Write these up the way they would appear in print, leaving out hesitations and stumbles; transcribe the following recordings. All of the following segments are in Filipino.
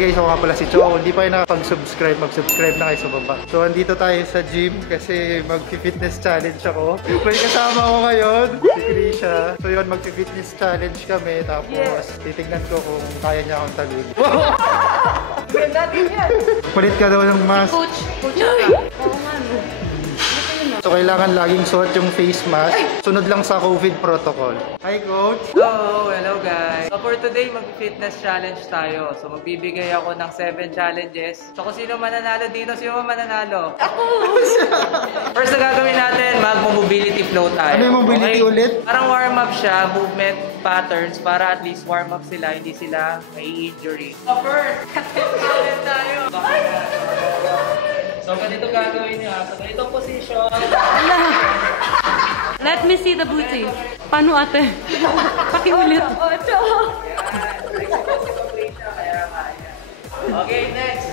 Hi guys, ako nga pala si Choco. Hindi pa kayo nakapag-subscribe, mag-subscribe na kayo sa baba. So, andito tayo sa gym kasi mag-fitness challenge ako. May kasama ko ngayon, si Krisha. So yun, mag-fitness challenge kami. Tapos, titignan ko kung kaya niya akong talun. Ganda din yan. Palit ka daw ng mask. Coach ka. Oo nga, no. So, kailangan laging suot yung face mask. Sunod lang sa COVID protocol. Hi, Coach! Hello guys! So for today, mag-fitness challenge tayo. So magbibigay ako ng 7 challenges. So kung sino mananalo dito, sino mananalo? Ako! First na gagawin natin, mag-mobility flow tayo. Ano yung mobility ulit? Parang warm-up siya, movement patterns, para at least warm-up sila, hindi sila may injury. So first, challenge tayo! So ganito gagawin nyo ha. So ganitong position. Let me see the booty. Paano ate? Pakiulit. Okay, next.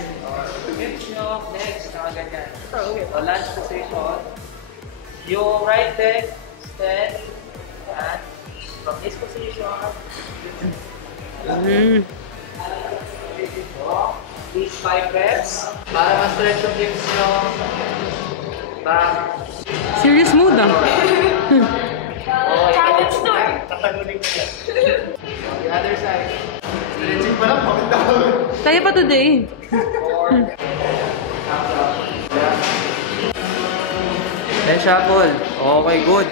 Hips nyo, next. Nakaganyan. So lunge position. Yung right leg, stand. Yan. From this position. These 5 reps. Para ma-stretch yung hips nyo. Back. Serious mood ah. Challenge to eh. Tatalunin ko yan. The other side. Stretching pa lang, bakit daw? Kaya pa today. 4. Then shuffle. Okay, good.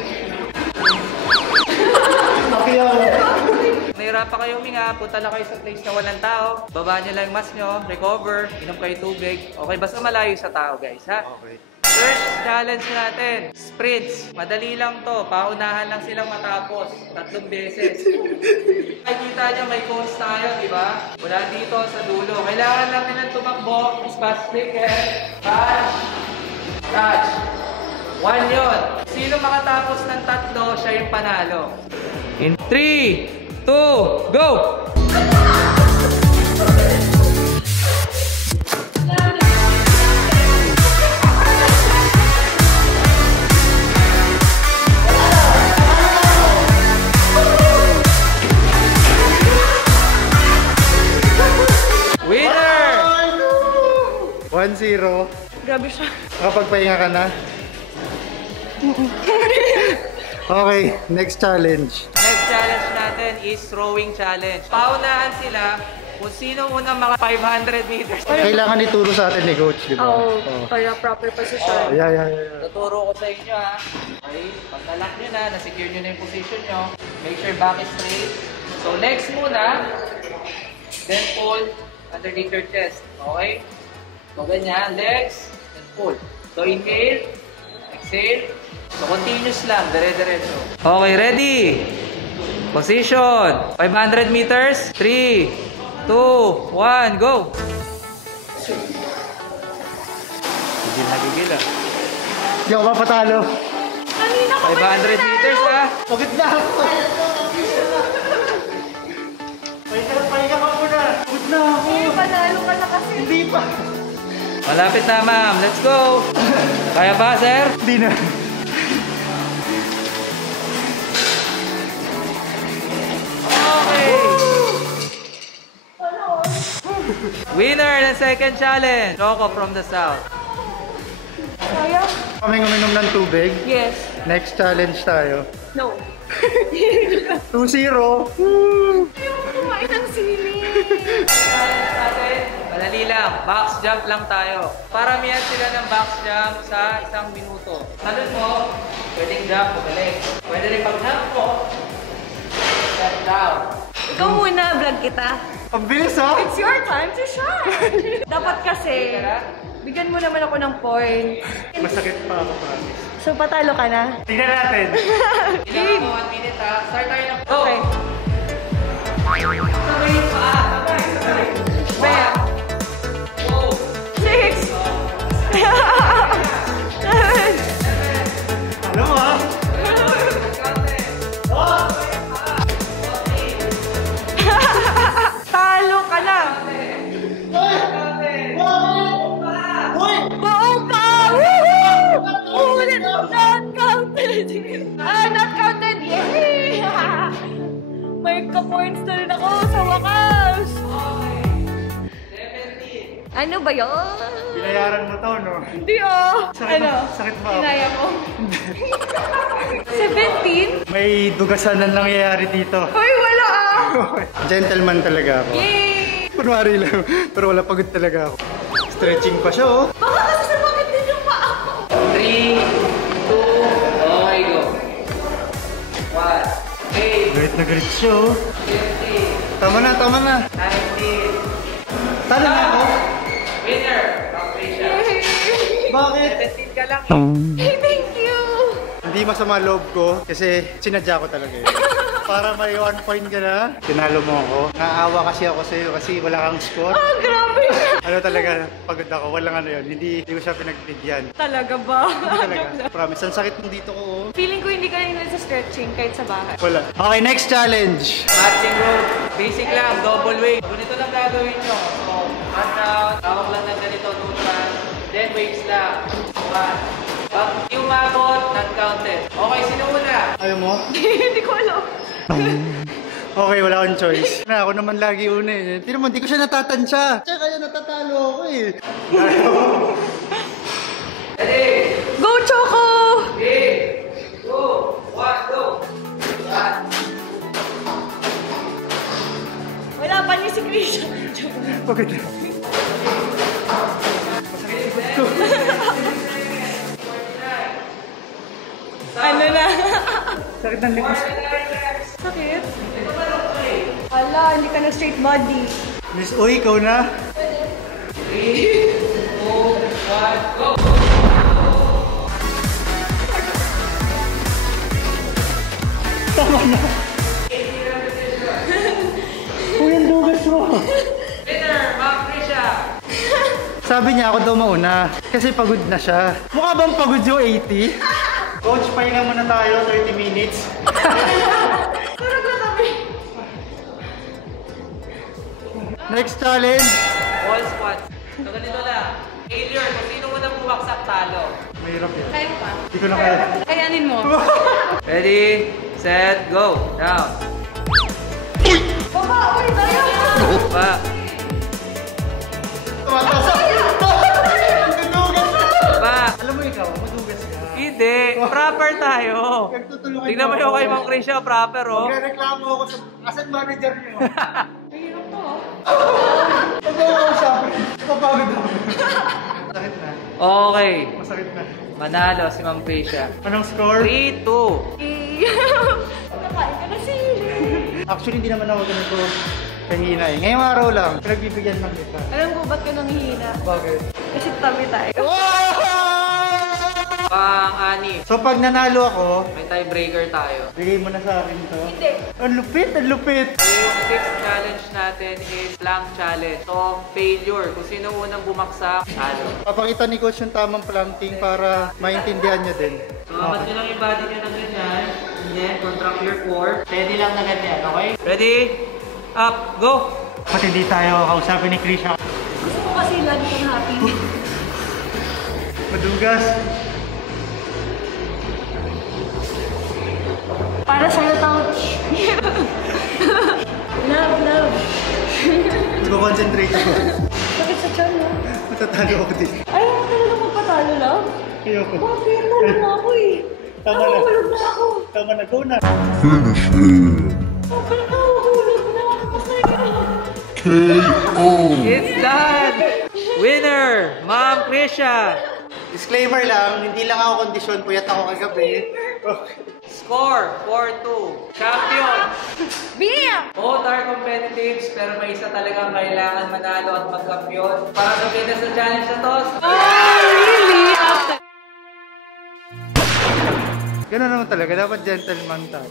Nahirapan kayo huminga, punta lang kayo sa place na walang tao. Baba nyo lang yung mask nyo, recover, inom kayo tubig. Okay, basta malayo sa tao guys, ha? Okay. First challenge natin, sprints. Madali lang to, paunahan lang silang matapos. 3 beses. Nakikita nyo, may cones tayo, di ba? Wala dito sa dulo. Kailangan lang nilang tumakbo, spastic head, touch. 1 yun. Sino makatapos ng 3, siya yung panalo. In 3, 2, go! Winner! 1-0. Grabe siya. Nakapagpahinga ka na? Okay, next challenge. Next challenge natin is throwing challenge. Paunahan sila kung sino unang mga 500 meters. Kailangan ituro sa atin ni Coach, di ba? Oo, para proper position. Yeah. Tuturo ko sa inyo ha. Okay, pag nalock nyo na, na-secure nyo na yung position nyo, make sure back is straight. So legs muna, then pull underneath your chest. Okay? So ganyan, legs, then pull. So inhale, exhale. So continuous lang, dire-diretso. Okay, ready? Position. 500 meters. 3, 2, 1, go! Gigil ah. Hindi ako mapatalo. 500 meters ah. Pagod na ako. Pahinga ka muna. Pagod na ako. Panalo ka na kasi. Hindi pa. Malapit na ma'am. Let's go. Kaya ba sir? Hindi na. Okay. Winner ng second challenge. Choco from the south. Kaya? Kami uminom ng tubig. Yes. Next challenge tayo. No. 2-0. Ayaw kumain ng sili. Challenge natin. Madali lang. Box jump lang tayo. Paramihan sila ng box jump sa 1 minuto. Talon mo, pwedeng jump, magaling. Pwede rin pag-jump mo, step down. Ikaw muna, vlog kita. Ang bilis ha? It's your time to shine. Dapat kasi, bigyan mo naman ako ng points. Masakit pa ako, promise. So, patalo ka na? Tingnan natin. Kailangan mo 1 minute ha. Start tayo ng go. Okay. Sabay yung paa. Sabay. Bam! Go. 6! 7! Alam mo ha? Talo ka na! Buong pa! Woohoo! Ulit! Not counted! Not counted! Yeah! May ka-points na rin ako sa wakas! Ano ba yun? Binayaran mo to, no? Hindi oh. Sakit Ano? sakit ba ako? Kinaya mo. 17? May dugasan na nangyayari dito. Hoy, wala ah! Gentleman talaga ako. Yay! Kunwari lang, pero wala pagod talaga ako. Stretching pa siya, oh. Baka kasi sumakit din yung paa ko. 3, 2, okay, go. 1, 8, Galit na galit siya, oh. 50, Tama na, tama na. 19. Talo na ako. Winner! Patricia. Bakit? 17 ka lang. Hey, thank you! Hindi masama loob ko kasi sinadya ko talaga yun. Para may 1 point ka na, tinalo mo ako. Naawa kasi ako sa'yo kasi wala kang score. Oh, grabe! Ano talaga, pagod ako. Walang ano yun. Hindi ko siya pinagbigyan. Talaga ba? Talaga. Promise, ang sakit ng dito ko. Oh. Feeling ko hindi ka rin nasa-stretching kahit sa bahay. Wala. Okay, next challenge. Matching rope. Basic lang, double weight. Ganito lang gagawin nyo. So, one round, tawag lang ng ganito, 2 rounds. Then weights lang. 1. Pag yung mabot, not counted. Okay, sino una? Ayaw mo? Hindi ko alam. Okay, wala akong choice. Na, ako naman lagi una eh. Tino mo, hindi ko siya natatansya. Kaya natatalo ako eh. Ready? Go, Choco! 3, 2, 1, go! 1. Wala pa niyo si Krisha. Pagod na. Ano na? Sakit ng lipas. Sakit? Wala, hindi ka na straight body. Miss Uy, ikaw na. 3, 2, 1, go! Tama na. Uy, ang dugas mo. Winner, Patricia! Sabi niya ako daw mauna kasi pagod na siya. Mukha bang pagod yung 80? Coach, pahinga muna tayo, 30 minutes. Turog na kami. Next challenge. Wall squat. So ganito lang. Failure, kung sino mo nang bumaksak, talo. Mahirap yan. Kaya mo pa? Hindi ko na kaya. Kayanin mo. Ready, set, go! Down. Baba, uy, tayo! Pa. Tumataas ako. Madudugas ka. Pa. Alam mo ikaw, madugas ka. Hindi. Proper tayo. Nagtutulungan Tignan mo yung kay Mang Krisha, proper oh. Magre-reklamo ako sa asset manager niyo. Mahirap to ah. Huwag mo ako sabi. Kapagod ako. Masakit na. Okay. Masakit na. Manalo si Mang Krisha. Anong score? 3, 2. Nakain ka na sili. Actually, hindi naman ako ganito kahina eh. Ngayong araw lang, pinagbibigyan lang kita. Alam ko ba't ka nanghihina? Bakit? Kasi tabi tayo. Pang-ani. So pag nanalo ako, May tiebreaker tayo. bigay mo na sa akin to. Hindi. Ang lupit, ang lupit. So yung 6th challenge natin is plank challenge. So failure. Kung sino unang bumaksak, talo. Papakita ni Coach yung tamang planting para maintindihan niya din. So apat nyo lang yung body nyo ng ganyan. Then contract your core. Steady lang na ganyan, okay? Ready? Up, go! Pati hindi tayo kausapin ni Krisha. Gusto ko kasi lagi kang happy. Madugas. Para sa'yo tao. Love, love. Nag-concentrate ako. Sakit sa tiyan mo. Matatalo ako din. Ayaw mo talaga magpatalo, love? Ayoko. Bakit? Tulog na ako eh. Tama na. Nakahulog na ako. Tama na, go na. Bakit nakahulog na ako? It's done! Winner! Ma'am Krisha! Disclaimer lang, hindi lang ako kondisyon, puyat ako kagabi. Score 4-2. Champion! Bam! Both are competitives pero may isa talagang kailangan manalo at magkampiyon. Para sa sa challenge na to. Oh, really? Ganun naman talaga, dapat gentleman tayo.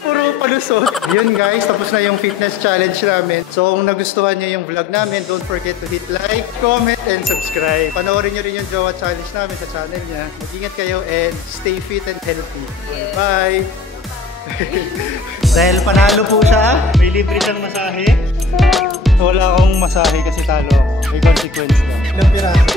Puro palusot. Yun guys, tapos na yung fitness challenge namin. So kung nagustuhan nyo yung vlog namin, don't forget to hit like, comment, and subscribe. Panoorin nyo rin yung Jowa Challenge namin sa channel niya. Mag-ingat kayo and stay fit and healthy. Bye! Dahil panalo po siya, may libre siyang masahe. Wala akong masahe kasi talo ako. May consequence lang. Ilang piraso?